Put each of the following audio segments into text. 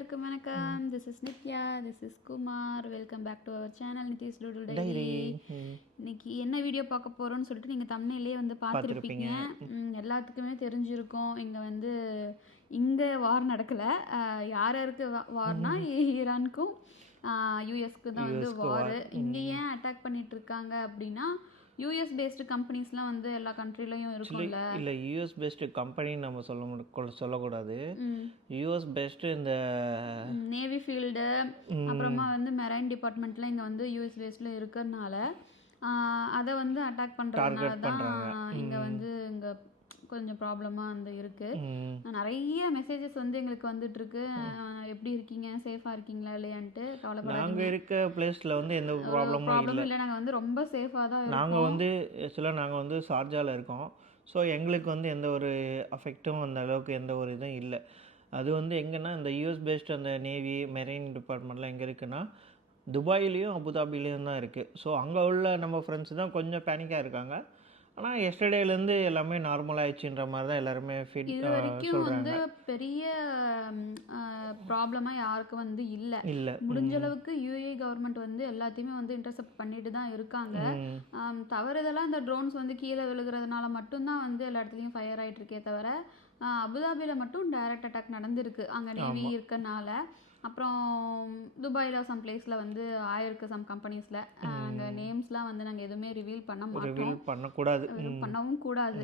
எல்லாருக்கும் வணக்கம். This is Nithya, this is Kumar. Welcome back to our channel Nitish to do diary. இன்னைக்கு என்ன வீடியோ பார்க்க போறோம்னு சொல்லிட்டு நீங்கள் தம்ப்நெயிலே வந்து பார்த்துருப்பீங்க. எல்லாத்துக்குமே தெரிஞ்சிருக்கும். இங்கே வார் நடக்கலை. யாருக்கு வார்னா ஈரானுக்கும் யூஎஸ்க்கு தான் வந்து வார். இங்கே ஏன் அட்டாக் பண்ணிட்டு இருக்காங்க அப்படின்னா யூஎஸ் பேஸ்டு கம்பெனிஸ்லாம் வந்து எல்லா கண்ட்ரிலையும் இருக்கும்ல. இல்லை யூஎஸ் பேஸ்டு கம்பெனி நம்ம சொல்லக்கூடாது. யூஎஸ் பேஸ்டு இந்த நேவி ஃபீல்டு அப்புறமா வந்து மெரைன் டிபார்ட்மெண்ட்லாம் இங்கே வந்து யூஎஸ் பேஸ்டில் இருக்கிறதுனால அதை வந்து அட்டாக் பண்ணுறதுனால தான் இங்கே வந்து இங்கே கொஞ்சம் ப்ராப்ளமாக வந்து இருக்குது. நிறைய மெசேஜஸ் வந்து எங்களுக்கு வந்துட்டு இருக்கு. எப்படி இருக்கீங்க, சேஃபாக இருக்கீங்களா இல்லையான்ட்டு கவலைப்படாதீங்க. நாங்கள் இருக்க பிளேஸில் வந்து எந்த ப்ராப்ளமும் இல்லை. நாங்கள் வந்து ரொம்ப சேஃபாக தான் இருக்கோம். நாங்கள் வந்து ஆக்சுவலாக நாங்கள் வந்து ஷார்ஜாவில் இருக்கோம். ஸோ எங்களுக்கு வந்து எந்த ஒரு அஃபெக்ட்டும் அந்த அளவுக்கு எந்த ஒரு இதுவும் இல்லை. அது வந்து எங்கன்னா இந்த யூஎஸ் பேஸ்டு அந்த நேவி மெரைன் டிபார்ட்மெண்ட்லாம் எங்கே இருக்குன்னா துபாயிலையும் அபுதாபிலையும் தான் இருக்குது. ஸோ அங்கே உள்ள நம்ம ஃப்ரெண்ட்ஸ் தான் கொஞ்சம் பேனிக்காக இருக்காங்க. ஆனால் எஸ்டர்டேலேருந்து எல்லாமே நார்மல் ஆயிடுச்சுன்ற மாதிரி தான் எல்லாருமே இது வரைக்கும் வந்து பெரிய ப்ராப்ளமாக யாருக்கும் வந்து இல்லை. முடிஞ்ச அளவுக்கு யூஏ கவர்மெண்ட் வந்து எல்லாத்தையுமே வந்து இன்டர்செப்ட் பண்ணிட்டு தான் இருக்காங்க. தவறுதெல்லாம் இந்த ட்ரோன்ஸ் வந்து கீழே விழுகிறதுனால மட்டும்தான் வந்து எல்லா இடத்துலையும் ஃபயர் ஆகிட்டு இருக்கே தவிர அபுதாபியில் மட்டும் டைரக்ட் அட்டாக் நடந்திருக்கு அங்கே நேவி இருக்கனால. அப்புறம் துபாயில் சம் பிளேஸில் வந்து ஆயிருக்கு சம் கம்பெனிஸில். அங்கே நேம்ஸ்லாம் வந்து நாங்கள் எதுவுமே ரிவீல் பண்ணவும் கூடாது.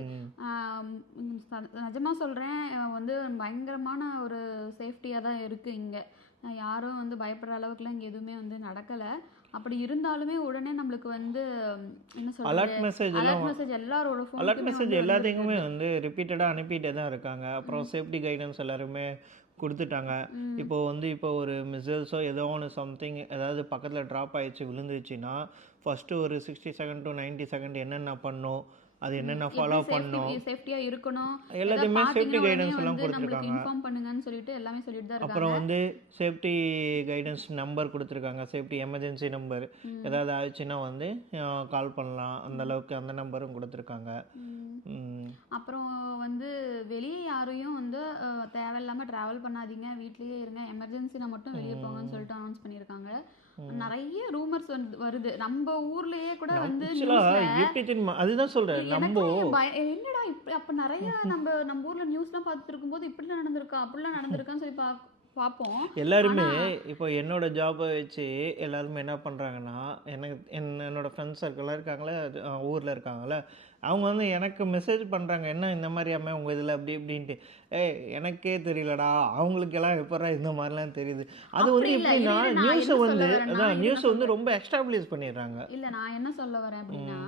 நிஜமாக சொல்கிறேன், வந்து பயங்கரமான ஒரு சேஃப்டியாக தான் இருக்குது இங்கே. யாரும் வந்து பயப்படுற அளவுக்குலாம் இங்கே எதுவுமே வந்து நடக்கலை. அப்படி இருந்தாலுமே உடனே நம்மளுக்கு வந்து என்ன சொல்றது, அலர்ட் மெசேஜ் எல்லாரோட அலர்ட் மெசேஜ் எல்லாத்தையுமே வந்து ரிப்பீட்டடாக அனுப்பிட்டே தான் இருக்காங்க. அப்புறம் சேஃப்டி கைடன்ஸ் எல்லாருமே கொடுத்துட்டாங்க. இப்போ ஒரு மிசைல்ஸோ ஏதோ ஒன்று சம்திங் ஏதாவது பக்கத்தில் ட்ராப் ஆகிடுச்சு விழுந்துச்சுன்னா ஃபஸ்ட்டு ஒரு 60 செகண்ட் டு 90 செகண்ட் என்னென்ன பண்ணும், அது என்னென்ன ஃபாலோ பண்ணணும், சேஃப்டியா இருக்கணும், எல்லாத்தையுமே சேஃப்டி கைடன்ஸ் எல்லாம் கொடுத்துருக்காங்க. இன்ஃபார்ம் பண்ணுங்கன்னு சொல்லிட்டு எல்லாமே சொல்லிட்டு தான் இருக்காங்க. அப்புறம் வந்து சேஃப்டி கைடன்ஸ் நம்பர் கொடுத்துருக்காங்க. சேஃப்டி எமர்ஜென்சி நம்பர் ஏதாவது ஆயிடுச்சுன்னா வந்து கால் பண்ணலாம், அந்த அளவுக்கு அந்த நம்பரும் கொடுத்துருக்காங்க. அப்புறம் வந்து வெளியே யாரையும் வந்து தேவையில்லாமல் ட்ராவல் பண்ணாதீங்க, வீட்லேயே இருங்க, எமர்ஜென்சினா மட்டும் வெளியே போங்கன்னு சொல்லிட்டு அனௌன்ஸ் பண்ணியிருக்காங்க. நிறைய ரூமர்ஸ் வருது நம்ம ஊர்லயே கூட வந்து. அதுதான் சொல்றேன், நம்ம என்னடா அப்ப நிறைய நம்ம ஊர்ல நியூஸ்லாம் பார்த்துட்டு இருக்கும்போது இப்படிலாம் நடந்திருக்கா அப்படிலாம் நடந்திருக்கான்னு சொல்லி பார்ப்போம் எல்லாருமே. இப்போ என்னோட ஜாபை வச்சு எல்லாருமே என்ன பண்ணுறாங்கன்னா, என்னோட ஃப்ரெண்ட்ஸ் சர்க்கிளாக இருக்காங்களே ஊரில் இருக்காங்களே, அவங்க வந்து எனக்கு மெசேஜ் பண்ணுறாங்க, என்ன இந்த மாதிரியாமே உங்கள் இதில் அப்படி இப்படின்ட்டு. எனக்கே தெரியலடா, அவங்களுக்கெல்லாம் எப்படா இந்த மாதிரிலாம் தெரியுது. அது வந்து எப்படின்னா நியூஸை வந்து ரொம்ப எக்ஸ்டாப்ளிஷ் பண்ணிடுறாங்க. இல்லை, நான் என்ன சொல்ல வரேன் அப்படின்னா,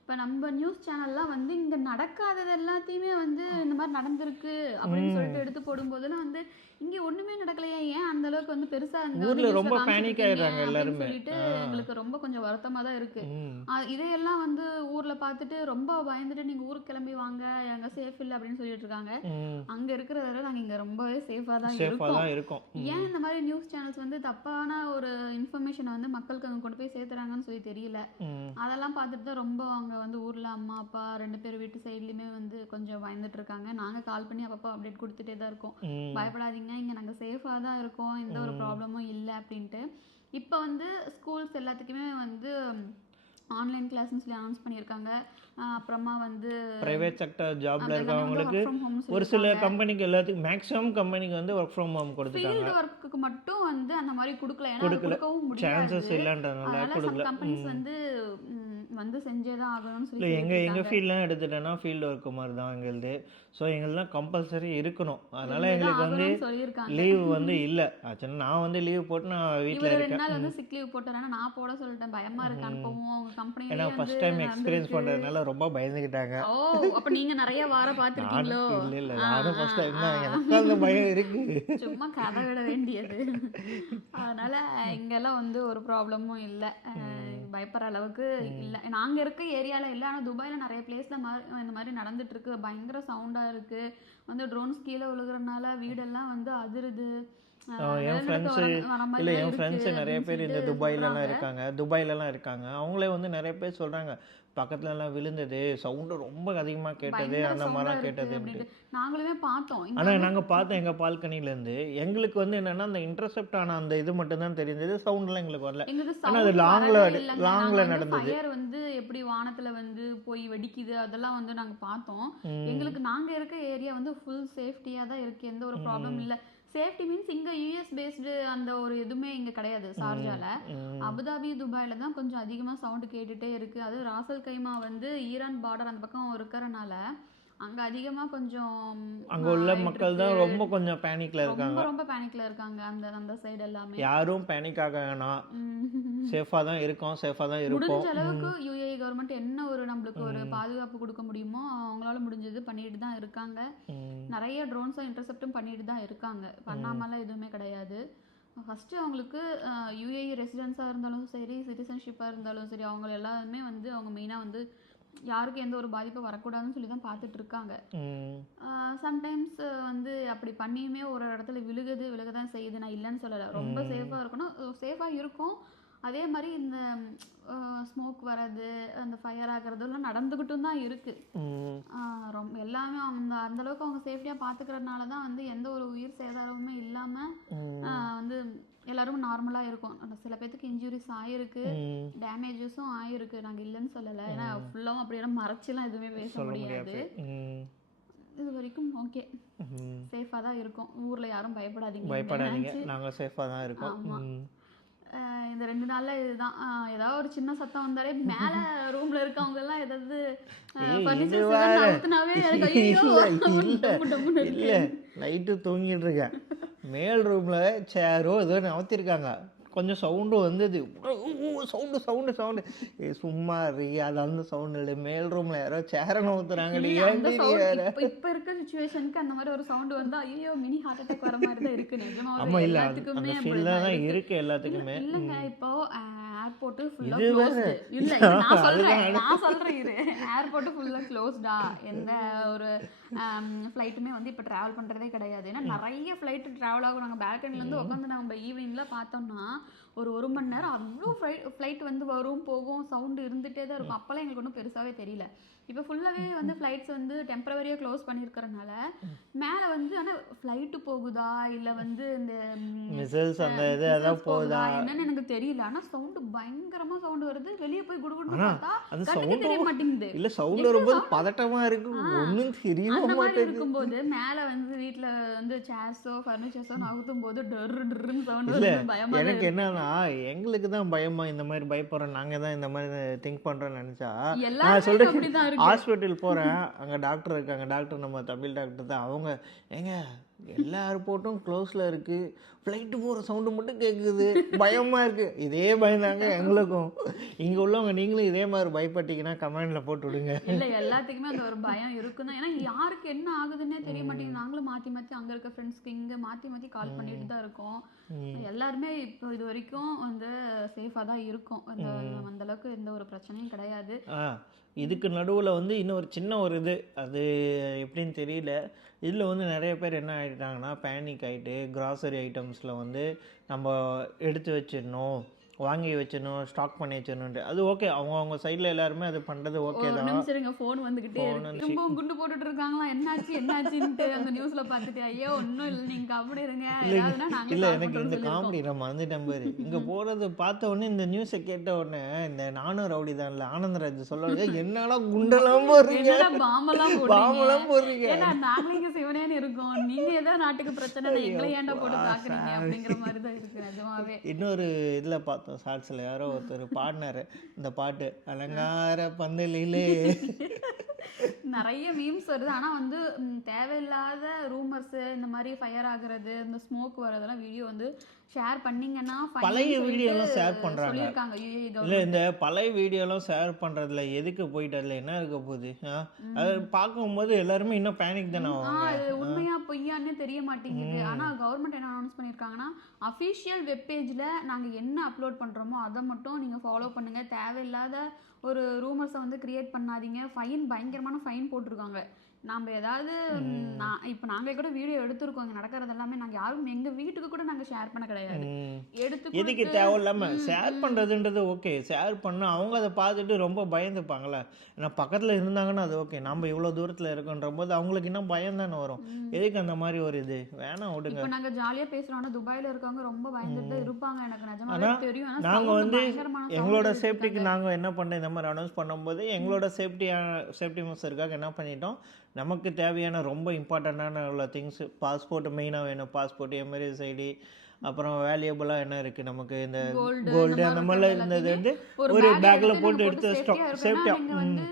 இப்போ நம்ம நியூஸ் சேனல்லாம் வந்து இங்கே நடக்காதது எல்லாத்தையுமே வந்து இந்த மாதிரி நடந்திருக்கு அப்படின்னு சொல்லிட்டு எடுத்து போடும்போதுலாம் வந்து இங்கே ஒன்றுமே நடக்கலையா, ஏன் அந்த அளவுக்கு வந்து பெருசாக ஊரில் ரொம்ப பேனிக் ஆகிடுறாங்க எல்லாருமே சொல்லிட்டு எங்களுக்கு ரொம்ப கொஞ்சம் வருத்தமாக தான் இருக்கு. இதையெல்லாம் வந்து ஊரில் பார்த்துட்டு ரொம்ப பயந்துட்டு நீங்கள் ஊருக்கு கிளம்பி வாங்க, எங்கே சேஃப் இல்லை அப்படின்னு சொல்லிட்டு இருக்காங்க. அங்கே இருக்கிறத நாங்கள் இங்கே ரொம்பவே சேஃபாக தான் இருக்கோம். ஏன் இந்த மாதிரி நியூஸ் சேனல்ஸ் வந்து தப்பான ஒரு இன்ஃபர்மேஷனை வந்து மக்களுக்கு அங்கே கொண்டு போய் சேர்த்துறாங்கன்னு சொல்லி தெரியல. அதெல்லாம் பார்த்துட்டு தான் ரொம்ப அவங்க வந்து ஊரில் அம்மா அப்பா 2 பேர் வீட்டு சைட்லேயுமே வந்து கொஞ்சம் பயந்துட்டு இருக்காங்க. நாங்கள் கால் பண்ணி அப்பப்போ அப்டேட் கொடுத்துட்டே தான் இருக்கோம், பயப்படாதீங்க, இங்கே நாங்கள் சேஃபாக தான் இருக்கோம், எந்த ஒரு ப்ராப்ளமும் இல்லை அப்படின்ட்டு. இப்போ வந்து ஸ்கூல்ஸ் எல்லாத்துக்குமே வந்து ஆன்லைன் கிளாஸ்ன்னு சொல்லி அனௌன்ஸ் பண்ணியிருக்காங்க. அப்புறமா வந்து பிரைவேட் செக்டர் ஜாப்ல இருக்கவங்களுக்கு ஒரு சில கம்பெனிக்கு எல்லாத்துக்கும் மேக்ஸிமம் கம்பெனிக்கு வந்து ஒர்க் ஃப்ரம் ஹோம் கொடுத்துட்டாங்க. ஃபீல்ட் வர்க்குக்கு மட்டும் வந்து அந்த மாதிரி கொடுக்கல, ஏன்னா கொடுக்கவும் முடியாது, சான்சஸ் இல்லன்றனால கொடுக்கல. கம்பெனிஸ் வந்து செஞ்சே தான் ஆகணும்னு சொல்லி. எங்கள் ஃபீல்ட்லாம் எடுத்துட்டேன்னா ஃபீல்டு ஒர்க்கு மாதிரி தான் எங்களுது. ஸோ எங்களுக்குலாம் கம்பல்சரி இருக்கணும். அதனால எங்களுக்கு வந்து லீவ் வந்து இல்லை. ஆக்சுவலாக நான் வந்து லீவ் போட்டு நான் வீட்டில் இருக்கேன். 2 நாள் வந்து சிக் லீவ் போட்டேன்னா நான் போட சொல்லிட்டேன், பயமா இருக்கு அனுப்பவும். அவங்க கம்பெனி ஏன்னா ஃபர்ஸ்ட் டைம் எக்ஸ்பீரியன்ஸ் பண்ணுறதுனால ரொம்ப பயந்துக்கிட்டாங்க. ஓ, அப்போ நீங்க நிறைய வார பார்த்துருக்கீங்களோ? இல்லை, நானும் ஃபர்ஸ்ட் டைம் தான், எனக்கு அந்த பயம் இருக்கு, சும்மா கதை விட வேண்டியது. அதனால இங்கெல்லாம் வந்து ஒரு ப்ராப்ளமும் இல்லை, பயப்படுற அளவுக்கு இல்லை. நாங்கள் இருக்க ஏரியாவில் இல்லை, ஆனால் துபாயில் நிறைய பிளேஸில் இந்த மாதிரி நடந்துட்டுருக்கு. பயங்கர சவுண்டாக இருக்குது, வந்து ட்ரோன்ஸ் கீழே விழுகிறதுனால வீடெல்லாம் வந்து அதிருது. என் ஃப்ரெண்ட்ஸு இல்லை என் ஃப்ரெண்ட்ஸு நிறைய பேர் இந்த துபாயிலலாம் இருக்காங்க. அவங்களே வந்து நிறைய பேர் சொல்கிறாங்க, பக்கத்துலலாம் விழுந்தது, சவுண்டு ரொம்ப அதிகமாக கேட்டது, அந்த மாதிரிலாம் கேட்டது அப்படின்ட்டு. நாங்களுமே பார்த்தோம். ஆனால் நாங்கள் பார்த்தோம் எங்கள் பால்கனிலேருந்து. எங்களுக்கு வந்து என்னென்னா அந்த இன்டர்செப்ட் ஆன அந்த இது மட்டும்தான் தெரிஞ்சது, சவுண்ட்லாம் எங்களுக்கு வரல. ஆனால் அது லாங்கில் நடந்தது. ஃபயர் வந்து எப்படி வானத்தில் வந்து போய் வெடிக்குது அதெல்லாம் வந்து நாங்கள் பார்த்தோம். எங்களுக்கு நாங்கள் இருக்க ஏரியா வந்து ஃபுல் சேஃப்டியாக தான் இருக்குது, எந்த ஒரு ப்ராப்ளம் இல்லை. சேஃப்டி மீன்ஸ் இங்கே யூஎஸ் பேஸ்டு அந்த ஒரு எதுவுமே இங்கே கிடையாது ஷார்ஜால. அபுதாபி துபாயில தான் கொஞ்சம் அதிகமாக சவுண்டு கேட்டுகிட்டே இருக்குது. அது ராசல் கைமா வந்து ஈரான் பார்டர் அந்த பக்கம் இருக்கிறனால அங்கே அதிகமாக கொஞ்சம் அங்கே உள்ள மக்கள் தான் ரொம்ப கொஞ்சம் பேனிக்ல இருக்காங்க. ரொம்ப பேனிக்ல இருக்காங்க அந்த சைடு எல்லாமே. யாரும் பேனிக் ஆக வேணாம், சேஃபாக தான் இருக்கோம், சேஃபாக தான் இருக்கும். முடிஞ்ச அளவுக்கு யுஏஇ கவர்மெண்ட் என்ன ஒரு நம்மளுக்கு ஒரு பாதுகாப்பு கொடுக்க முடியுமோ அவங்களால முடிஞ்சது பண்ணிட்டு தான் இருக்காங்க. நிறைய ட்ரோன்ஸை இன்டர்செப்டும் பண்ணிட்டு தான் இருக்காங்க, பண்ணாமலாம் எதுவுமே கிடையாது. ஃபஸ்ட்டு அவங்களுக்கு யுஏஇ ரெசிடென்ஸாக இருந்தாலும் சரி, சிட்டிசன்ஷிப்பாக இருந்தாலும் சரி, அவங்க எல்லாருமே வந்து அவங்க மெயினாக வந்து யாருக்கும் எந்த ஒரு பாதிப்பும் வரக்கூடாதுன்னு சொல்லி தான் பார்த்துட்டு இருக்காங்க. சம்டைம்ஸ் வந்து அப்படி பண்ணியுமே ஒரு இடத்துல விழுக தான் செய்யுது, நான் இல்லைன்னு சொல்லலை. ரொம்ப சேஃபாக இருக்கணும், சேஃபாக இருக்கும். அதே மாதிரி இந்த ஸ்மோக் வர்றது, அந்த ஃபயர் ஆகிறதுலாம் நடந்துக்கிட்டும் தான் இருக்குது. ரொம்ப எல்லாமே அந்த அளவுக்கு அவங்க சேஃப்டியாக பார்த்துக்கிறதுனால தான் வந்து எந்த ஒரு உயிர் சேதாரமுமே இல்லாமல் வந்து எல்லாரும் நார்மலாக இருக்கும். சில பேர்த்துக்கு இன்ஜுரிஸ் ஆகிருக்கு, டேமேஜஸும் ஆகிருக்கு, நாங்கள் இல்லைன்னு சொல்லலை. ஏன்னா ஃபுல்லாகவும் அப்படியெல்லாம் மறைச்சிலாம் எதுவுமே பேச முடியாது. இது வரைக்கும் ஓகே, சேஃபாக தான் இருக்கும். ஊரில் யாரும் பயப்படாதீங்க, நாங்கள் சேஃபாக தான் இருக்கோம். ஆமாம், இந்த 2 நாள்ல இதுதான். ஏதாவது ஒரு சின்ன சத்தம் வந்தாலே மேல ரூம்ல இருக்கவங்க எல்லாம் ஏதாவது நைட்டு தூங்கிட்டு இருக்கேன், மேல் ரூம்ல சேரோ ஏதோ நவத்திருக்காங்க, கொஞ்சம் சவுண்டு வந்தது, சவுண்டு சும்மா இருக்கு, அது அந்த சவுண்ட் இல்லை, மேல் ரூம்ல யாரோ சேரை நவுத்துறாங்க. இப்ப இருக்க சிச்சுவேஷனுக்கு அந்த மாதிரி ஒரு சவுண்ட் வந்தா ஐயோ மினி ஹார்ட் அட்டாக் வர மாதிரி தான் இருக்கு. ஆமா, இல்ல அந்த ஃபீல் தான் இருக்கு எல்லாத்துக்குமே. இல்லங்க, இப்போ ஏர்போர்ட் ஃபுல்லா க்ளோஸ்டு இல்ல, நான் சொல்றேன் இரு, ஏர்போர்ட் ஃபுல்லா க்ளோஸ்டா, எந்த ஒரு ஃப்ளைட்டுமே வந்து இப்போ ட்ராவல் பண்ணுறதே கிடையாது. ஏன்னா நிறைய ஃப்ளைட்டு ட்ராவல் ஆகும். நாங்கள் பால்கனிலேருந்து உட்காந்து நம்ம ஈவினிங்கில் பார்த்தோம்னா ஒரு மணி நேரம் அவ்வளோ ஃப்ளைட் வந்து வரும் போகும், சவுண்டு இருந்துகிட்டே தான் இருக்கும். அப்போல்லாம் எங்களுக்கு ஒன்றும் பெருசாகவே தெரியல. இப்போ ஃபுல்லாகவே வந்து ஃப்ளைட்ஸ் வந்து டெம்பரவரியாக க்ளோஸ் பண்ணியிருக்கிறனால மேலே வந்து ஆனால் ஃப்ளைட்டு போகுதா இல்லை வந்து இந்த மிசைல்ஸ் அந்த இது அதான் போகுதா என்னன்னு எனக்கு தெரியல. ஆனால் சவுண்டு பயங்கரமாக சவுண்டு வருது. வெளியே போய் குடுகுடுன்னு பார்த்தா கண்ணுக்கு தெரிய மாட்டேங்குது. இல்லை சவுண்டு வரும்போது பதட்டமாக இருக்கு, ஒன்றும் தெரிய மாட்டேங்குது. இருக்கும்போது மேலே வந்து வீட்டில் வந்து சேர்ஸோ ஃபர்னிச்சர்ஸோ நகர்த்தும் போது டர்ன்னு சவுண்டு வருது. பயமா எனக்கு என்னன்னா எங்களுக்கு தான் பயமா, இந்த மாதிரி பயப்படுறோம், நாங்கள் தான் இந்த மாதிரி திங்க் பண்ணுறோன்னு நினச்சா. நான் சொல்கிறேன், ஹாஸ்பிட்டல் போகிறேன், அங்கே டாக்டர் இருக்காங்க, டாக்டர் நம்ம தமிழ் டாக்டர் தான். அவங்க ஏங்க எல்லா ஏர்போர்ட்டும் க்ளோஸில் இருக்குது, ஃப்ளைட்டு போகிற சவுண்டு மட்டும் கேட்குது, பயமாக இருக்குது. இதே பயந்தாங்க எங்களுக்கும். இங்கே உள்ளவங்க நீங்களும் இதே மாதிரி பயப்பட்டீங்கன்னா கமெண்டில் போட்டு விடுங்க. இல்லை எல்லாத்துக்குமே அந்த ஒரு பயம் இருக்கும் தான். ஏன்னா யாருக்கு என்ன ஆகுதுன்னே தெரிய மாட்டேங்குது. நாங்களும் மாற்றி அங்கே இருக்க ஃப்ரெண்ட்ஸ்க்கு இங்கே மாற்றி கால் பண்ணிட்டு தான் இருக்கோம். எல்லாருமே இப்போ இது வரைக்கும் வந்து சேஃபாக தான் இருக்கும். அந்த அளவுக்கு எந்த ஒரு பிரச்சனையும் கிடையாது. இதுக்கு நடுவில் வந்து இன்னொரு சின்ன ஒரு இது, அது எப்படின்னு தெரியல. இதில் வந்து நிறைய பேர் என்ன ஆகிட்டாங்கன்னா பேனிக் ஆகிட்டு கிராசரி ஐட்டம்ஸில் வந்து நம்ம எடுத்து வச்சிடணும், வாங்கி வச்சிடணும், ஸ்டாக் பண்ணி வச்சிடணுன்ட்டு. அது ஓகே, அவங்க சைடில் எல்லாருமே அது பண்ணுறது ஓகே தான். சரிங்க, ஃபோன் வந்துக்கிட்டே ரொம்ப குண்டு போட்டுட்டு இருக்காங்களா, என்னாச்சுன்ட்டு அந்த நியூஸில் பார்த்துட்டு ஐயோ ஒன்றும் இல்லை நீங்கள் கபடி இருங்க. இல்லை எனக்கு இந்த காமெடி நான் மறந்துட்டேன் பாரு. இங்கே போகிறது பார்த்த உடனே இந்த நியூஸை கேட்ட உடனே இந்த நானும் ரவுடி தான் இல்லை ஆனந்தராஜ் சொல்லுவாங்க, என்னெல்லாம் குண்டெல்லாம் போடுறீங்க, பாம்பெல்லாம் போடுறீங்க, ஏன்னா நாங்களும் இங்கே சிவனேன்னு இருக்கோம், நீங்கள் ஏதோ நாட்டுக்கு பிரச்சனை எங்களை ஏன்டா போட்டு பார்க்குறீங்க அப்படிங்கிற மாதிரி தான் இருக்கு நிஜமாவே. இன்னொரு இதில் பார்த்தோம் ஷார்ட்ஸில் யாரோ ஒருத்தர் பாடினாரு இந்த பாட்டு, அலங்கார பந்தலிலே. நிறைய மீம்ஸ் வருது. ஆனால் வந்து தேவையில்லாத ரூமர்ஸு, இந்த மாதிரி ஃபயர் ஆகுறது, இந்த ஸ்மோக் வரதெல்லாம் வீடியோ வந்து ஷேர் பண்ணிங்கன்னா பழைய வீடியோலாம் ஷேர் பண்ணுறாங்க. இல்லை இந்த பழைய வீடியோலாம் ஷேர் பண்ணுறதுல எதுக்கு போயிட்டு அதில் என்ன இருக்க போகுது? அது பார்க்கும்போது எல்லாருமே இன்னும் பேனிக் தானே ஆகும். அது உண்மையா பொய்யான்னு தெரிய மாட்டேங்குது. ஆனால் கவர்மெண்ட் என்ன அனௌன்ஸ் பண்ணியிருக்காங்கன்னா அஃபிஷியல் வெப்பேஜில் நாங்கள் என்ன அப்லோட் பண்ணுறோமோ அதை மட்டும் நீங்கள் ஃபாலோ பண்ணுங்கள், தேவையில்லாத ஒரு ரூமர்ஸை வந்து கிரியேட் பண்ணாதீங்க. பயங்கரமான ஃபைன் போட்டிருக்காங்க. நம்ம ஏதாவது இப்போ நாங்களே கூட வீடியோ எடுத்திருக்கோம் இங்கே நடக்கிறது எல்லாமே. நாங்கள் யாரும் எங்கள் வீட்டுக்கு கூட நாங்கள் ஷேர் பண்ண கிடையாது. எடுத்து எதுக்கு தேவையில்லாம ஷேர் பண்ணுறதுன்றது ஓகே, ஷேர் பண்ணால் அவங்க அதை பார்த்துட்டு ரொம்ப பயந்துப்பாங்களே. ஏன்னா பக்கத்தில் இருந்தாங்கன்னா அது ஓகே, நம்ம இவ்வளோ தூரத்தில் இருக்கோன்ற போது அவங்களுக்கு இன்னும் பயம் தானே வரும். எதுக்கு அந்த மாதிரி ஒரு இது வேணாம் விடுங்க. இப்போ நாங்கள் ஜாலியாக பேசுகிறோம், ஆனால் துபாயில் இருக்கவங்க ரொம்ப பயந்துட்டு இருப்பாங்க, எனக்கு நிஜமாவே தெரியும். ஆனா நாங்கள் sound வந்து பயங்கரமான sound எங்களோட இருக்கு. சேஃப்டிக்கு நாங்கள் என்ன பண்ணோம், இந்த மாதிரி அனௌன்ஸ் பண்ணும்போது எங்களோட சேஃப்டி மெஷருக்காக என்ன பண்ணிட்டோம், நமக்கு தேவையான ரொம்ப இம்பார்ட்டண்ட்டான உள்ள திங்ஸ், பாஸ்போர்ட் மெயினாக வேணும், பாஸ்போர்ட், எமரேஜ் ஐடி, அப்புறம் வேல்யூபிளாக என்ன இருக்குது நமக்கு இந்த கோல்டு கோல்டு அந்த மாதிரிலாம் இருந்தது வந்து ஒரு பேக்கில் போட்டு எடுத்து வச்சிட்டோம் சேஃப்டியாக. நீங்கள் வந்து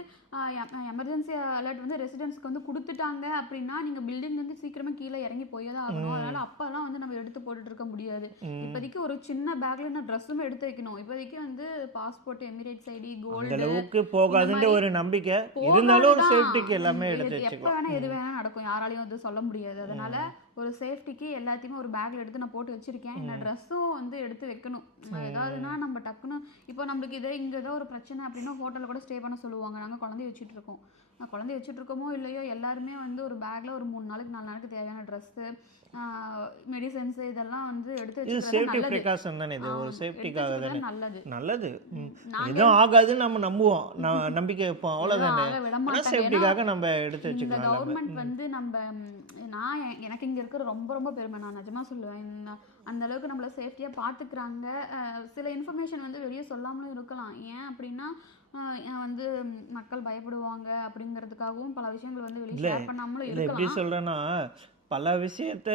எமர்ஜென்சி அலர்ட் வந்து ரெசிடென்ட்ஸ்க்கு வந்து கொடுத்துட்டாங்க அப்படின்னா நீங்கள் பில்டிங்லேருந்து சீக்கிரமா கீழே இறங்கி போய் தான் ஆகணும். அதனால அப்பெல்லாம் வந்து நம்ம எடுத்து போட்டுட்டு இருக்க முடியாது. இப்போதைக்கு ஒரு சின்ன பேக்ல நான் ட்ரெஸ்ஸுமே எடுத்து வைக்கணும். இப்போதைக்கு வந்து பாஸ்போர்ட், எமிரேட்ஸ் ஐடி, அந்த கோல்டு அளவுக்கு போகாதுன்ற ஒரு நம்பிக்கை இருந்தாலும் ஒரு சேஃப்டிக்கு எல்லாமே எடுத்து எப்போ வச்சுக்கலாம். வேணா எது வேணா நடக்கும், யாராலையும் வந்து சொல்ல முடியாது. அதனால ஒரு சேஃப்டிக்கு எல்லாத்தையுமே ஒரு பேக்ல எடுத்து நான் போட்டு வச்சிருக்கேன். இந்த ட்ரெஸ்ஸும் வந்து எடுத்து வைக்கணும். ஏதாவதுன்னா நம்ம டக்குன்னு இப்போ நம்மளுக்கு இதே இங்கே ஏதோ ஒரு பிரச்சனை அப்படின்னா ஹோட்டலில் கூட ஸ்டே பண்ண சொல்லுவாங்க. நாங்கள் குழந்தைய வச்சுட்டு இருக்கோம். குழந்தைய வச்சுட்டு இருக்கோமோ இல்லையோ எல்லாருமே வந்து ஒரு பேக்ல ஒரு 3 நாளைக்கு 4 நாளைக்கு தேவையான ட்ரெஸ்ஸு, மெடிசன்ஸ் இதெல்லாம் வந்து எடுத்து இது வச்சுக்கிறது சேஃப்டி நல்லது. ப்ரிகாஷன் தானே, இது ஒரு சேஃப்டிக்காக தானே. எடுத்து நல்லது. நல்லது. நாங்க எதுவும் ஆகாதுன்னு நம்ம நம்புவோம், நம்பிக்கை வைப்போம், அவ்வளோதானே. ஆக விட ஆனால் மாட்டாங்க. சேஃப்டிக்காக நம்ம எடுத்து இந்த வச்சுக்கலாம். கவர்மெண்ட் வந்து நம்ம எனக்கு இங்கே இருக்கிற ரொம்ப ரொம்ப பெருமை, நான் நிஜமா சொல்லுவேன். அந்த அளவுக்கு நம்மளை சேஃப்டியாக பார்த்துக்கிறாங்க. சில இன்ஃபர்மேஷன் வந்து வெளியே சொல்லாமலும் இருக்கலாம். ஏன் அப்படின்னா வந்து மக்கள் பயப்படுவாங்க அப்படிங்கிறதுக்காகவும் பல விஷயங்கள் வந்து வெளியே ஷேர் பண்ணாமலும் இல்லை எப்படி இருக்கலாம். சொல்கிறேன்னா, பல விஷயத்த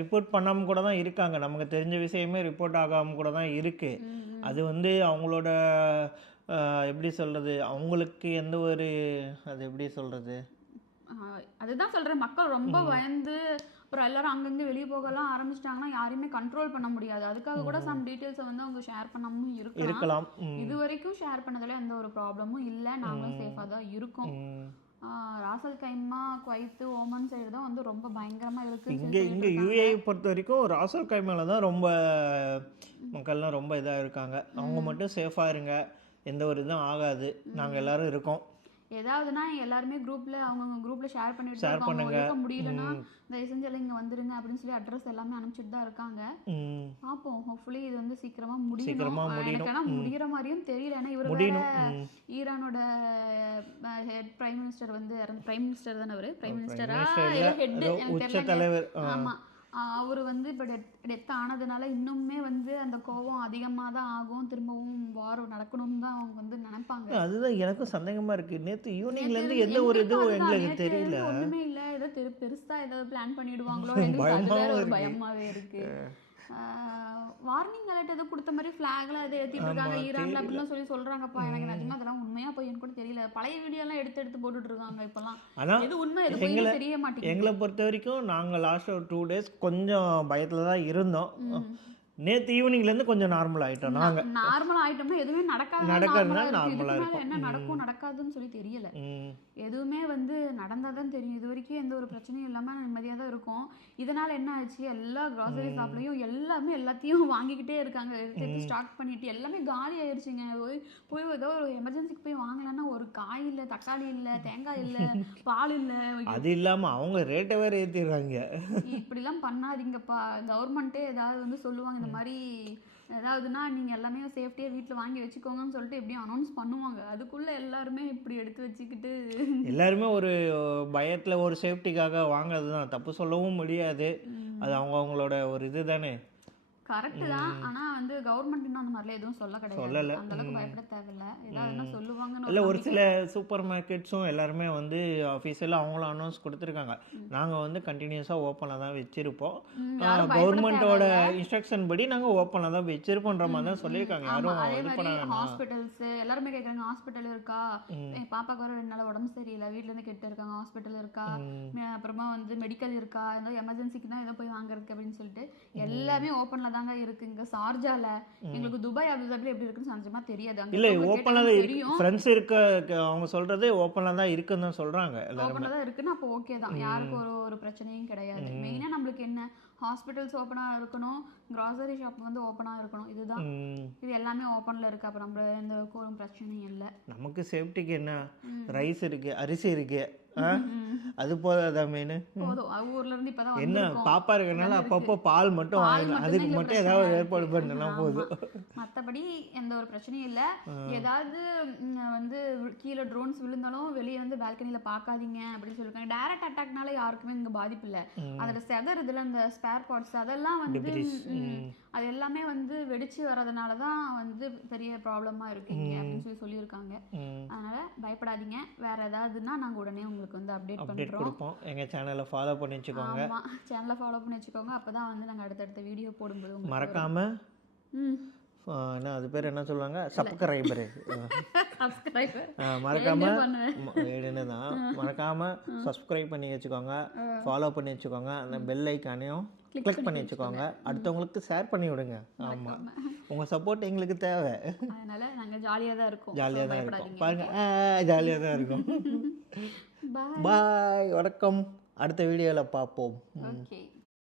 ரிப்போர்ட் பண்ணாமல் கூட தான் இருக்காங்க. நமக்கு தெரிஞ்ச விஷயமே ரிப்போர்ட் ஆகாமல் கூட தான் இருக்குது. அது வந்து அவங்களோட எப்படி சொல்கிறது, அவங்களுக்கு எந்த ஒரு அது எப்படி சொல்கிறது, அதுதான் சொல்கிறேன், மக்கள் ரொம்ப பயந்து அப்புறம் எல்லாரும் அங்கங்கே வெளியே போகலாம் ஆரம்பிச்சிட்டாங்கன்னா யாரையுமே கண்ட்ரோல் பண்ண முடியாது. அதுக்காக கூட சம் டீட்டெயில்ஸை வந்து அவங்க ஷேர் பண்ணாமல் இருக்கலாம். இது வரைக்கும் ஷேர் பண்ணதில் எந்த ஒரு ப்ராப்ளமும் இல்லை. நாங்களும் சேஃபாக தான் இருக்கோம். ராசல் கைமா, குவைத்து, ஓமன் சைடு தான் வந்து ரொம்ப பயங்கரமாக இருக்குது. இங்கே யூஏ பொறுத்த வரைக்கும் ராசல் கைமால தான் ரொம்ப மக்கள்லாம் ரொம்ப இதாக இருக்காங்க. அவங்க மட்டும் சேஃபாக இருங்க, எந்த ஒரு இதுவும் ஆகாது, நாங்கள் எல்லாரும் இருக்கோம். ஏதாவதுன்னா எல்லாருமே குரூப்ல அவங்கவுங்க குரூப்ல ஷேர் பண்ணிட்டு தான் இருக்காங்க. அவங்க இருக்க முடியலன்னா தயவு செஞ்சு எல்லாம் இங்கே வந்துருங்க அப்படின்னு சொல்லி அட்ரஸ் எல்லாமே அனுப்பிச்சிட்டு தான் இருக்காங்க. பார்ப்போம், ஹோப்ஃபுல்லி இது வந்து சீக்கிரமா முடியணும். எனக்கு ஆனால் முடிகிற மாதிரியும் தெரியல. ஏன்னா இவர் வேற ஈரானோட ஹெட் பிரைம் மினிஸ்டர் வந்து பிரைம் மினிஸ்டர் தானே, அவர் பிரைம் மினிஸ்டரா ஹெட் எனக்கு தெரியல. ஆமா, அவர் வந்து இப்போ டெத் ஆனதுனால இன்னுமே வந்து அந்த கோபம் அதிகமாக தான் ஆகும். திரும்பவும் வார் நடக்கணும்னு தான் அவங்க வந்து நினைப்பாங்க. அதுதான் எனக்கும் சந்தேகமாக இருக்குது. நேற்று ஈவினிங்லேருந்து எந்த ஒரு இதுவும் எங்களுக்கு தெரியல. ஒன்றுமே இல்லை, ஏதோ பெருசாக ஏதாவது பிளான் பண்ணிடுவாங்களோ எங்களுக்கு பயமாகவே இருக்கு. வார்னிங் அலர்ட் ஏதோ கொடுத்த மாதிரி ஃப்ளாக்லாம் எதை ஏற்றிட்டு இருக்காங்க ஈரான்ல அப்படிலாம் சொல்லி சொல்றாங்கப்பா. எனக்கு நிஜமா அதெல்லாம் உண்மையா போய் எனக்கு கூட தெரியல. பழைய வீடியோலாம் எடுத்து போட்டுட்டு இருக்காங்க இப்போலாம். ஆனால் எது உண்மை எது போய் தெரிய மாட்டேங்குது. எங்களை பொறுத்த வரைக்கும் நாங்கள் லாஸ்ட் ஒரு 2 days கொஞ்சம் பயத்தில் தான் இருந்தோம். நேற்று ஈவினிங்லேருந்து கொஞ்சம் நார்மல் ஆகிட்டோம். நாங்கள் நார்மல் ஆகிட்டோம்னா எதுவுமே நடக்கிறதுனால நார்மலாக இருக்கும். என்ன நடக்கும் நடக்காதுன்னு சொல்லி தெரியல. எதுவுமே வந்து நடந்தால் தான் தெரியும். இது வரைக்கும் எந்த ஒரு பிரச்சனையும் இல்லாமல் நிம்மதியாக தான் இருக்கும். இதனால் என்ன ஆச்சு, எல்லா கிராசரி ஷாப்லையும் எல்லாத்தையும் வாங்கிக்கிட்டே இருக்காங்க. எடுத்து ஸ்டாக் பண்ணிட்டு எல்லாமே காலி ஆயிடுச்சுங்க. போய் ஏதோ ஒரு எமர்ஜென்சிக்கு போய் வாங்கலான்னா ஒரு காய் இல்லை, தக்காளி இல்லை, தேங்காய் இல்லை, பால் இல்லை. அது இல்லாமல் அவங்க ரேட்டை வேறு ஏற்றிடுறாங்க. இப்படிலாம் பண்ணாதீங்கப்பா. கவர்மெண்ட்டே ஏதாவது வந்து சொல்லுவாங்க இந்த மாதிரி ஏதாவதுன்னா நீங்கள் எல்லாமே சேஃப்டியாக வீட்டில் வாங்கி வச்சுக்கோங்கன்னு சொல்லிட்டு எப்படியும் அனௌன்ஸ் பண்ணுவாங்க. அதுக்குள்ளே எல்லாருமே இப்படி எடுத்து வச்சுக்கிட்டு எல்லாருமே ஒரு பயத்தில் ஒரு சேஃப்டிக்காக வாங்குறது தான், தப்பு சொல்லவும் முடியாது. அது அவங்களோட ஒரு இது தானே. கரெக்ட் தான். ஆனா வந்து கவர்மெண்ட் இன்னும் அந்த மாதிரிலாம் எதுவும் சொல்ல கிடையாது. அந்த அளவுக்கு பயப்பட தேவையில்லை. ஏதாவது சொல்லுவாங்கன்னு இல்லை. ஒரு சில சூப்பர் மார்க்கெட்ஸும் எல்லாருமே வந்து ஆஃபீஸில் அவங்களும் அனௌன்ஸ் கொடுத்துருக்காங்க. நாங்கள் வந்து கண்டினியூஸாக ஓப்பனில் தான் வச்சுருப்போம், கவர்மெண்ட்டோட இன்ஸ்ட்ரக்ஷன் படி நாங்கள் ஓப்பனில் தான் வச்சுருப்போன்ற மாதிரி தான் சொல்லியிருக்காங்க. யாரும் இது பண்ணாங்க. ஹாஸ்பிட்டல்ஸ் எல்லாருமே கேட்குறாங்க, ஹாஸ்பிட்டல் இருக்கா, பாப்பாக்கு வர 2 நாள் உடம்பு சரியில்லை, வீட்டிலேருந்து கெட்டு இருக்காங்க, ஹாஸ்பிட்டல் இருக்கா, அப்புறமா வந்து மெடிக்கல் இருக்கா, ஏதோ எமர்ஜென்சிக்கு தான் ஏதோ போய் வாங்குறதுக்கு அப்படின்னு சொல்லிட்டு எல்லாமே ஓப்பனில் தாங்க இருக்கு. இங்க ஷார்ஜால எங்களுக்கு துபாய் அபுதாபில எப்படி இருக்குன்னு சந்தேகமா தெரியாது. அங்க இல்ல ஓப்பன்ல தான் இருக்கு. ஃப்ரெண்ட்ஸ் இருக்க அவங்க சொல்றது ஓப்பன்ல தான் இருக்குன்னு தான் சொல்றாங்க. எல்லாரும் ஓப்பன்ல தான் இருக்குன்னா அப்போ ஓகே தான். யாருக்கு ஒரு பிரச்சனையும் கிடையாது. மெயினா நம்மளுக்கு என்ன ஹாஸ்பிட்டல்ஸ் ஓப்பனாக இருக்கணும், கிராசரி ஷாப் வந்து ஓப்பனாக இருக்கணும். இதுதான் இது எல்லாமே ஓப்பனில் இருக்குது. அப்போ நம்ம எந்த அளவுக்கு ஒரு பிரச்சனையும் இல்லை. நமக்கு சேஃப்டிக்கு என்ன, ரைஸ் இருக்குது, அரிசி இருக்குது, அது போதாதா மெயின்? போதும். ஊர்ல இருந்து இப்பதான் என்ன பாப்பா இருக்கனால அப்பப்போ பால் மட்டும் வாங்கணும், அதுக்கு மட்டும் ஏதாவது ஏற்பாடு பண்ணலாம் போதும். மற்றபடி எந்த ஒரு பிரச்சனையும் இல்லை. ஏதாவது வந்து கீழே ட்ரோன்ஸ் விழுந்தாலும் வெளியே வந்து பால்கனியில் பார்க்காதீங்க அப்படின்னு சொல்லியிருக்காங்க. டைரக்ட் அட்டாக்னால யாருக்குமே இங்கே பாதிப்பு இல்லை. அதோட செதறுதுல அந்த ஸ்பேர் பார்ட்ஸ் அதெல்லாம் வந்து அது எல்லாமே வந்து வெடிச்சு வர்றதுனால தான் வந்து பெரிய ப்ராப்ளமா இருக்குங்க அப்படின்னு சொல்லியிருக்காங்க. அதனால பயப்படாதீங்க. வேற ஏதாவதுன்னா நாங்கள் உடனே உங்களுக்கு வந்து அப்டேட் கொடுப்போம். எங்கள் சேனலை ஃபாலோ பண்ணி வச்சுக்கோங்க. ஆமாம், சேனலை ஃபாலோ பண்ணி வச்சுக்கோங்க. அப்போ தான் வந்து நாங்கள் அடுத்தடுத்த வீடியோ போடும்போது மறக்காம என்ன அது பேர் என்ன சொல்லுவாங்க, சப்ஸ்கிரைபரு மறக்காம தான் மறக்காம சப்ஸ்கிரைப் பண்ணி வச்சுக்கோங்க, ஃபாலோ பண்ணி வச்சுக்கோங்க, அந்த பெல் ஐக்கானையும் கிளிக் பண்ணி வச்சுக்கோங்க, அடுத்தவங்களுக்கு ஷேர் பண்ணி விடுங்க. ஆமாம், உங்கள் சப்போர்ட் எங்களுக்கு தேவை. அதனால நாங்கள் ஜாலியாக தான் இருக்கோம். பாருங்க, ஜாலியாக தான் இருக்கும். பாய், வணக்கம். அடுத்த வீடியோவில் பார்ப்போம். ஓகே.